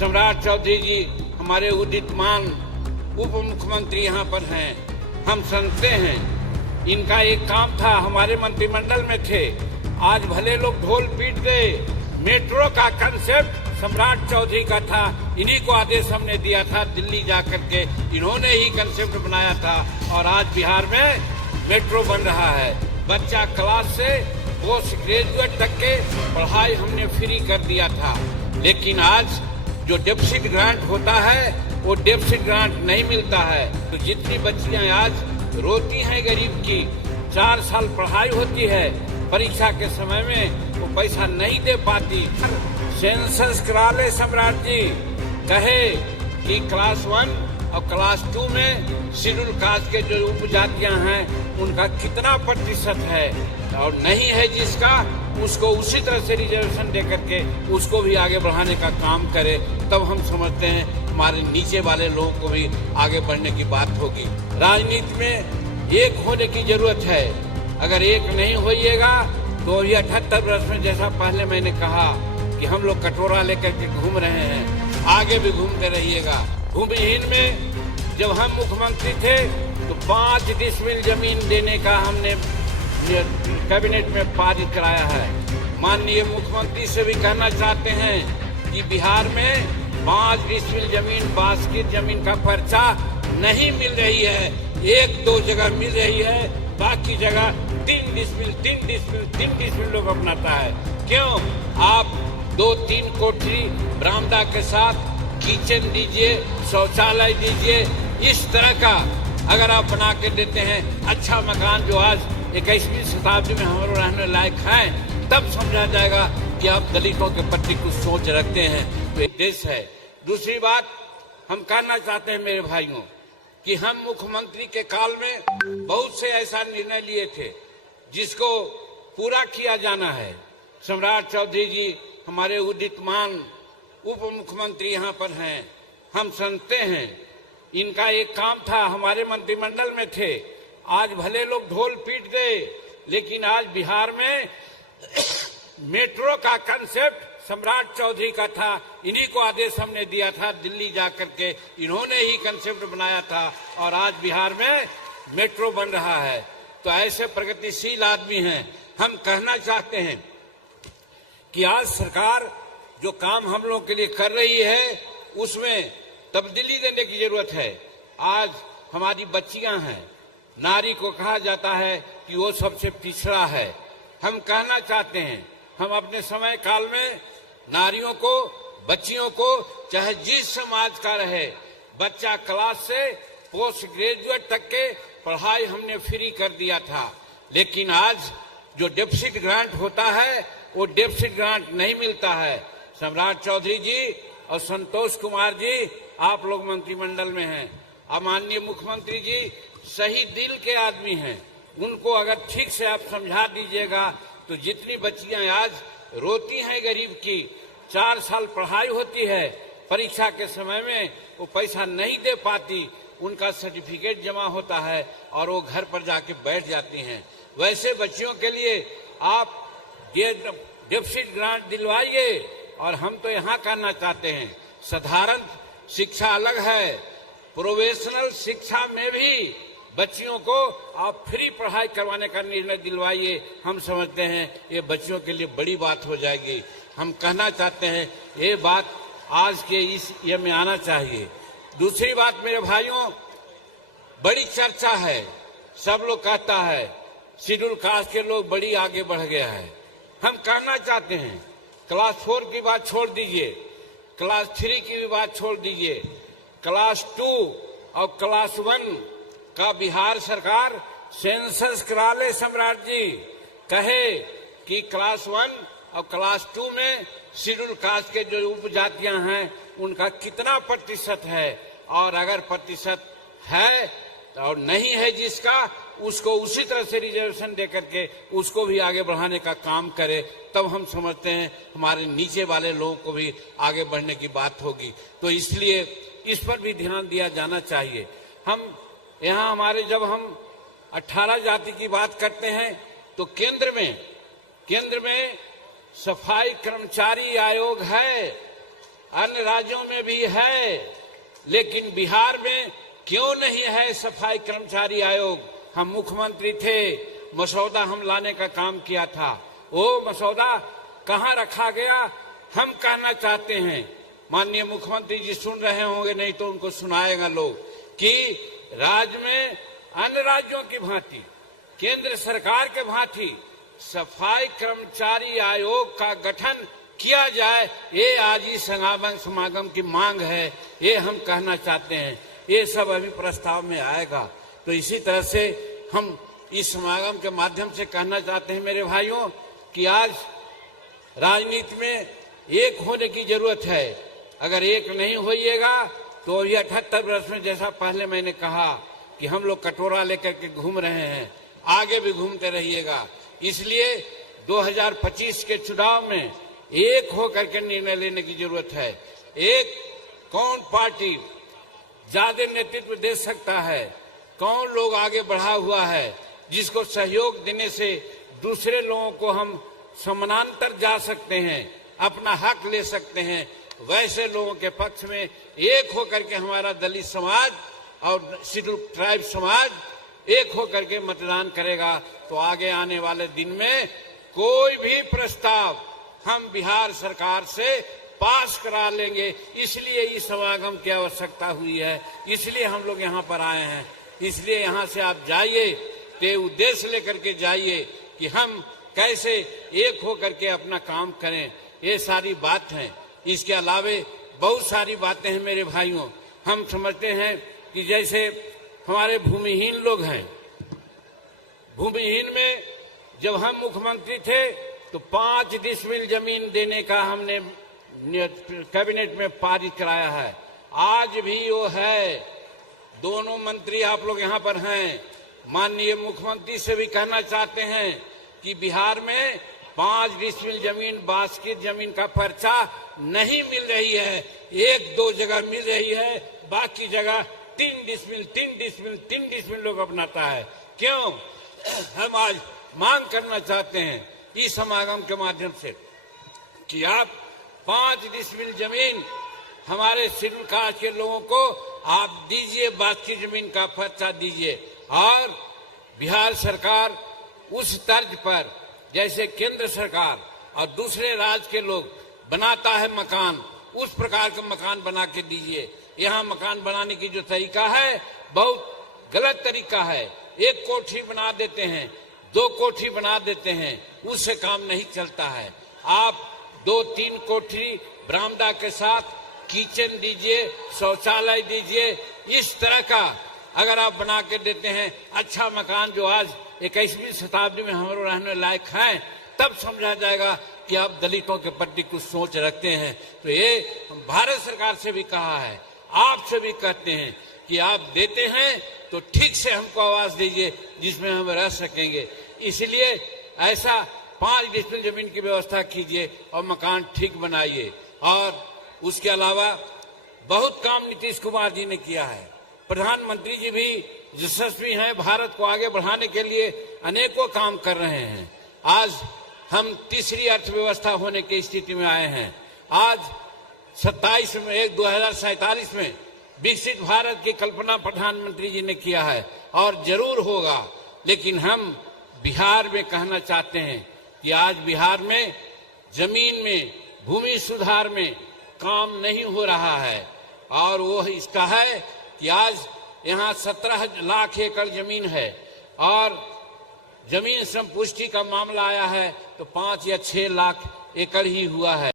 सम्राट चौधरी जी हमारे उदितमान उप मुख्यमंत्री यहाँ पर हैं। हम समझते हैं इनका एक काम था, हमारे मंत्रिमंडल में थे। आज भले लोग ढोल पीट गए, मेट्रो का कंसेप्ट सम्राट चौधरी का था। इन्हीं को आदेश हमने दिया था, दिल्ली जाकर के इन्होंने ही कंसेप्ट बनाया था और आज बिहार में मेट्रो बन रहा है। बच्चा क्लास से पोस्ट ग्रेजुएट तक के पढ़ाई हमने फ्री कर दिया था। लेकिन आज जो डेफिसिट ग्रांट होता है वो डेफिसिट ग्रांट नहीं मिलता है। तो जितनी बच्चियां आज रोती हैं गरीब की, 4 साल पढ़ाई होती है, परीक्षा के समय में वो पैसा नहीं दे पाती। सेंसस करा ले सम्राट जी, कहे कि क्लास 1 और क्लास 2 में शेड्यूल कास्ट के जो उपजातियां हैं उनका कितना प्रतिशत है, और नहीं है जिसका उसको उसी तरह से रिजर्वेशन दे करके उसको भी आगे बढ़ाने का काम करे। तब हम समझते हैं हमारे नीचे वाले लोगों को भी आगे बढ़ने की बात होगी। राजनीति में एक होने की जरूरत है। अगर एक नहीं होइएगा तो ये 78 वर्ष में, जैसा पहले मैंने कहा कि हम लोग कटोरा लेकर के घूम रहे हैं, आगे भी घूमते रहिएगा। भूमिहीन में जब हम मुख्यमंत्री थे तो 5 डिसमिल जमीन देने का हमने कैबिनेट में पारित कराया है। माननीय मुख्यमंत्री से भी कहना चाहते हैं कि बिहार में 5 डिसमिल जमीन, बास्केट जमीन का पर्चा नहीं मिल रही है। 1-2 जगह मिल रही है, बाकी जगह 3 डिसमिल लोग अपनाता है। क्यों? आप 2-3 कोठरी बरामदा के साथ किचन दीजिए, शौचालय दीजिए, इस तरह का अगर आप बना के देते हैं अच्छा मकान जो आज 21वीं शताब्दी में हमारे रहने लायक है, तब समझा जाएगा कि आप दलितों के प्रति कुछ सोच रखते हैं। तो एक देश है। दूसरी बात हम कहना चाहते हैं मेरे भाइयों कि हम मुख्यमंत्री के काल में बहुत से ऐसा निर्णय लिए थे जिसको पूरा किया जाना है। सम्राट चौधरी जी हमारे उदितमान उप मुख्यमंत्री यहाँ पर हैं। हम समझते हैं इनका एक काम था, हमारे मंत्रिमंडल में थे। आज भले लोग ढोल पीट गए, लेकिन आज बिहार में मेट्रो का कंसेप्ट सम्राट चौधरी का था। इन्हीं को आदेश हमने दिया था, दिल्ली जाकर के इन्होंने ही कंसेप्ट बनाया था और आज बिहार में मेट्रो बन रहा है। तो ऐसे प्रगतिशील आदमी हैं। हम कहना चाहते हैं कि आज सरकार जो काम हम लोग के लिए कर रही है उसमें तब्दीली देने की जरूरत है। आज हमारी बच्चियां हैं, नारी को कहा जाता है कि वो सबसे पिछड़ा है। हम कहना चाहते हैं हम अपने समय काल में नारियों को, बच्चियों को, चाहे जिस समाज का रहे, बच्चा क्लास से पोस्ट ग्रेजुएट तक के पढ़ाई हमने फ्री कर दिया था। लेकिन आज जो डेफिसिट ग्रांट होता है वो डेफिसिट ग्रांट नहीं मिलता है। सम्राट चौधरी जी और संतोष कुमार जी, आप लोग मंत्रिमंडल में हैं। अब माननीय मुख्यमंत्री जी सही दिल के आदमी हैं, उनको अगर ठीक से आप समझा दीजिएगा तो जितनी बच्चियां आज रोती हैं गरीब की, 4 साल पढ़ाई होती है, परीक्षा के समय में वो पैसा नहीं दे पाती, उनका सर्टिफिकेट जमा होता है और वो घर पर जाके बैठ जाती हैं। वैसे बच्चियों के लिए आप डेफिसिट ग्रांट दिलवाइए। और हम तो यहाँ कहना चाहते हैं साधारण शिक्षा अलग है, प्रोफेशनल शिक्षा में भी बच्चियों को आप फ्री पढ़ाई करवाने का निर्णय दिलवाइए। हम समझते हैं ये बच्चियों के लिए बड़ी बात हो जाएगी। हम कहना चाहते हैं ये बात आज के इस ये में आना चाहिए। दूसरी बात मेरे भाइयों, बड़ी चर्चा है, सब लोग कहता है शेड्यूल कास्ट के लोग बड़ी आगे बढ़ गया है। हम कहना चाहते हैं क्लास 4 की बात छोड़ दीजिए, क्लास 3 की भी बात छोड़ दीजिए, क्लास 2 और क्लास 1 का बिहार सरकार सेंसस करा ले सम्राट जी, कहे कि क्लास 1 और क्लास 2 में शेड्यूल कास्ट के जो उपजातियां हैं उनका कितना प्रतिशत है, और अगर प्रतिशत है और नहीं है जिसका उसको उसी तरह से रिजर्वेशन दे करके उसको भी आगे बढ़ाने का काम करे। तब हम समझते हैं हमारे नीचे वाले लोगों को भी आगे बढ़ने की बात होगी। तो इसलिए इस पर भी ध्यान दिया जाना चाहिए। हम यहाँ हमारे जब हम 18 जाति की बात करते हैं तो केंद्र में सफाई कर्मचारी आयोग है, अन्य राज्यों में भी है, लेकिन बिहार में क्यों नहीं है सफाई कर्मचारी आयोग? हम मुख्यमंत्री थे, मसौदा हम लाने का काम किया था, वो मसौदा कहाँ रखा गया? हम कहना चाहते हैं, माननीय मुख्यमंत्री जी सुन रहे होंगे, नहीं तो उनको सुनाएगा लोग, कि राज्य में अन्य राज्यों की भांति, केंद्र सरकार के भांति सफाई कर्मचारी आयोग का गठन किया जाए। ये आज ही समागम की मांग है, ये हम कहना चाहते हैं। ये सब अभी प्रस्ताव में आएगा। तो इसी तरह से हम इस समागम के माध्यम से कहना चाहते हैं मेरे भाइयों कि आज राजनीति में एक होने की जरूरत है। अगर एक नहीं होइएगा तो ये 78 वर्ष में, जैसा पहले मैंने कहा कि हम लोग कटोरा लेकर के घूम रहे हैं, आगे भी घूमते रहिएगा। इसलिए 2025 के चुनाव में एक होकर के निर्णय लेने की जरूरत है। एक कौन पार्टी ज्यादा नेतृत्व दे सकता है, कौन लोग आगे बढ़ा हुआ है, जिसको सहयोग देने से दूसरे लोगों को हम समानांतर जा सकते हैं, अपना हक ले सकते हैं, वैसे लोगों के पक्ष में एक होकर के हमारा दलित समाज और शेड्यूल ट्राइब समाज एक होकर के मतदान करेगा तो आगे आने वाले दिन में कोई भी प्रस्ताव हम बिहार सरकार से पास करा लेंगे। इसलिए इस समागम की आवश्यकता हुई है, इसलिए हम लोग यहाँ पर आए हैं। इसलिए यहाँ से आप जाइए तो उद्देश्य लेकर के जाइए कि हम कैसे एक होकर के अपना काम करें, ये सारी बात है। इसके अलावे बहुत सारी बातें हैं मेरे भाइयों। हम समझते हैं कि जैसे हमारे भूमिहीन लोग हैं, भूमिहीन में जब हम मुख्यमंत्री थे तो 5 डिसमिल जमीन देने का हमने कैबिनेट में पारित कराया है। आज भी वो है। दोनों मंत्री आप लोग यहाँ पर हैं, माननीय मुख्यमंत्री से भी कहना चाहते हैं कि बिहार में 5 डिसमिल जमीन, बास्केट जमीन का पर्चा नहीं मिल रही है। 1-2 जगह मिल रही है, बाकी जगह 3 डिसमिल लोग अपनाता है। क्यों? हम आज मांग करना चाहते हैं इस समागम के माध्यम से कि आप 5 डिसमिल जमीन हमारे शेड्यूल कास्ट के लोगों को आप दीजिए, बाकी जमीन का पर्चा दीजिए। और बिहार सरकार उस तर्ज पर जैसे केंद्र सरकार और दूसरे राज्य के लोग बनाता है मकान, उस प्रकार का मकान बना के दीजिए। यहाँ मकान बनाने की जो तरीका है बहुत गलत तरीका है। 1 कोठी बना देते हैं, 2 कोठी बना देते हैं, उससे काम नहीं चलता है। आप 2-3 कोठी बरामदा के साथ किचन दीजिए, शौचालय दीजिए। इस तरह का अगर आप बना के देते हैं अच्छा मकान जो आज 21वीं शताब्दी में हमारे रहने लायक हैं, तब समझा जाएगा कि आप दलितों के प्रति कुछ सोच रखते हैं। तो ये भारत सरकार से भी कहा है, आपसे भी कहते हैं कि आप देते हैं तो ठीक से हमको आवाज दीजिए जिसमें हम रह सकेंगे। इसलिए ऐसा 5 डिसमिल जमीन की व्यवस्था कीजिए और मकान ठीक बनाइए। और उसके अलावा बहुत काम नीतीश कुमार जी ने किया है। प्रधानमंत्री जी भी यशस्वी हैं, भारत को आगे बढ़ाने के लिए अनेकों काम कर रहे हैं। आज हम तीसरी अर्थव्यवस्था होने की स्थिति में आए हैं। आज 2047 में विकसित भारत की कल्पना प्रधानमंत्री जी ने किया है और जरूर होगा। लेकिन हम बिहार में कहना चाहते हैं कि आज बिहार में जमीन में, भूमि सुधार में काम नहीं हो रहा है। और वो इसका है कि आज यहाँ 17 लाख एकड़ जमीन है और जमीन संपुष्टि का मामला आया है तो 5 या 6 लाख एकड़ ही हुआ है।